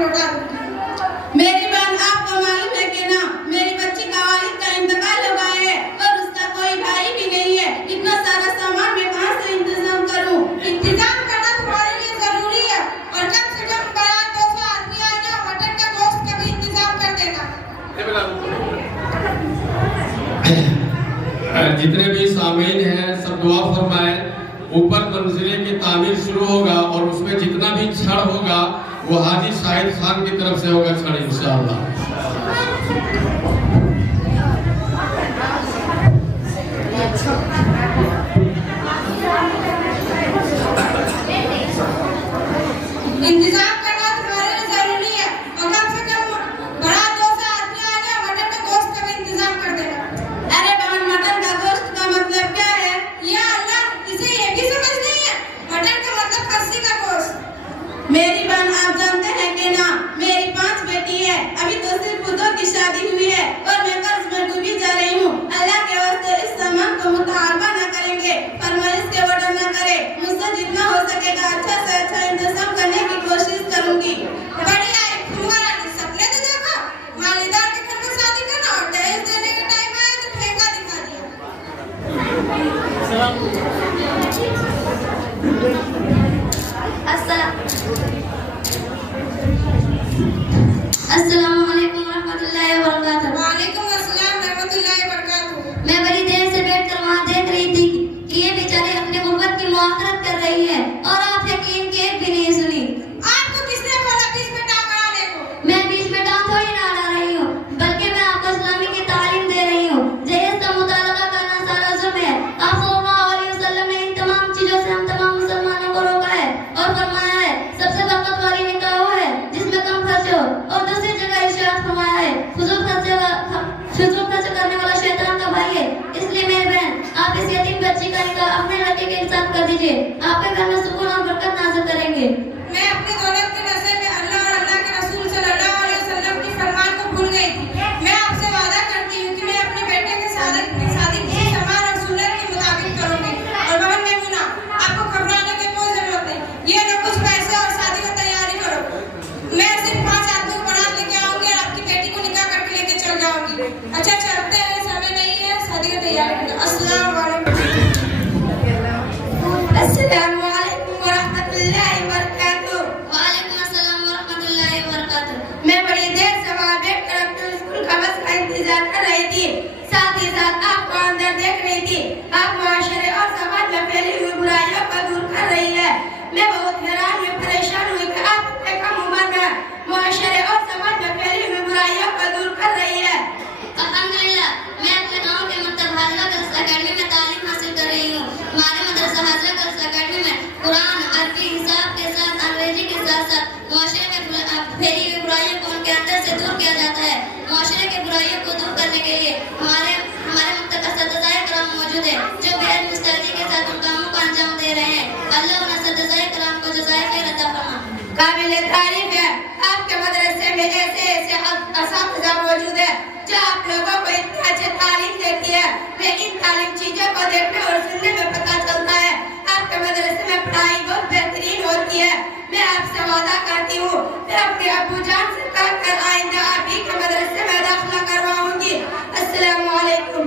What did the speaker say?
लौटा दूंगी। मेरी बहन, आपको मालूम है कि ना, मेरी बच्ची का वालिद का इंतकाल हो गया है और उसका कोई भाई भी नहीं है। इतना सारा सामान मैं कहाँ से इंतजाम करूँ? इंतजाम करना तुम्हारे लिए जरूरी है और कम से कम बारात 200 आदमी आएगा, मटन का गोश्त का भी इंतजाम कर देना। जितने भी सामीन हैं सब दुआ फरमाए। ऊपर मंजिले की तामीर शुरू होगा और उसमें जितना भी छड़ होगा वो हाजी शाहिद खान की तरफ से होगा छड़ इंशाअल्लाह। इंतजाम करना तुम्हारे लिए जरूरी है और कम से कम बारात 200 आदमी आएगा, मटन का गोश्त का भी इंतजाम कर देना। अरे बहन, मटन का गोश्त का मतलब क्या है? या अल्लाह, इसे ये भी समझ नहीं है? मटन का मतलब खस्सी का गोश्त। मेरी बहन, आप जानते हैं कि ना, मेरी 5 बेटी है। अभी तो सिर्फ 2 की शादी हुई है और मैं कर्ज में डूबी जा रही हूँ। अल्लाह के वास्ते इस सामान को मुतालबा न करेंगे, फरमाइश के ऑर्डर न करे। मुझसे जितना हो सकेगा अच्छा से अच्छा इंतजाम करने की कोशिश करूंगी। बढ़िया है, फुलवारानी सपने तो देखो, मालीदार के घर में शादी करना और दहेज देने के टाइम आया तो ठेका दिखा दिया। अस्सलाम वालेकुम रहमतुल्लाहि व बरकातहू। वालेकुम अस्सलाम रहमतुल्लाहि व बरकातहू। मैं बड़ी देर से बैठकर वहाँ देख रही थी कि ये बेचारे अपने गुर्बत की मुआखरत कर रही है और आप यकीन की एक भी नहीं सुनी। आपको किसने बोला बीच में टांग अड़ाने को? मैं बीच में टांग थोड़ी ना अड़ा रही हूँ, बल्कि मैं आपको इस्लामी की तालीम दे रही हूँ। दहेज का मुतालबा करना सारा जुर्म है। आप सल्लल्लाहु अलैहि वसल्लम ने इन तमाम चीजों से हम तमाम मुसलमानों को रोका है और फरमाया है सबसे बरकत वाली निकाह वो है जिसमें कम खर्च हो, और दूसरी जगह इरशाद फरमाया है फजूल खर्च करने वाला शैतान का भाई है। इसलिए मेरी बहन, आप इस यतीम बच्ची का निकाह अपने लड़के के साथ कर दीजिए। आपके घर में सुकून और बरकत नाज़िल करेंगे। मैं अपनी दौलत के नशे में अल्लाह और अल्लाह के रसूल सल्लल्लाहु अलैहि वसल्लम की फरमान को भूल गई थी। मैं आपसे वादा करती हूँ कि मैं अपने बेटे के शादी किसी समान और सुन्नत के मुताबिक करूंगी। और बहन मैमुना, आपको घबराने की कोई जरूरत नहीं। ये लो कुछ पैसे और शादी की तैयारी करो। मैं सिर्फ 5 आदमी को बारात लेके आऊंगी और आपकी बेटी को निकाह करके लेके चल जाऊंगी। अच्छा चलते हैं, समय नहीं है, शादी की तैयारी करो। अस्सलाम वालेकुम। अस्सलाम वालेकुम व रहमतुल्लाहि व बरकातहू। वालेकुम अस्सलाम व रहमतुल्लाहि व बरकातहू। मैं बड़ी देर से वहाँ बैठकर अपने स्कूल का बस का इंतजार कर रही थी, साथ ही साथ आपको अंदर देख रही थी। आप मुआशरे और समाज में फैली हुई बुराइयों को दूर कर रही है। मैं बहुत हैरान हुई, परेशान हुई कि आप इतने कम उम्र में मुआशरे और समाज में फैली हुई बुराइयों को दूर कर रही है। अल्हम्दुलिल्लाह, मैं अपने गांव के मकतब हाजरा गर्ल्स अकेडमी में तालीम हासिल कर रही हूँ। हमारे मदरसा हाजरा गर्ल्स अकेडमी में कुरान, अरबी, हिसाब के साथ अंग्रेजी के साथ साथ मुआशरे में फैली हुई बुराइयों को उनके अंदर से दूर किया जाता है। मुआशरे की बुराइयों को दूर करने के लिए हमारे मकतब असतिज़ाए कराम मौजूद है जो बेहद मुस्तैदी के साथ उन कामों को अंजाम दे रहे हैं। अल्लाह उन असतिज़ाए कराम को जज़ाए खैर अता फरमाए। काबिल तारीफ है, आपके मदरसे में ऐसे असातिज़ा मौजूद है जो आप लोगों को इतनी अच्छी तालीम देती है। मैं इन तालीम चीजों को देखने और सुनने में पता चलता है आपके मदरसे में पढ़ाई बहुत बेहतरीन होती है। मैं आपसे वादा करती हूँ, मैं अपने अब्बू जान से कहकर आइंदा आप ही के मदरसे में दाखिला करवाऊंगी। अस्सलाम वालेकुम।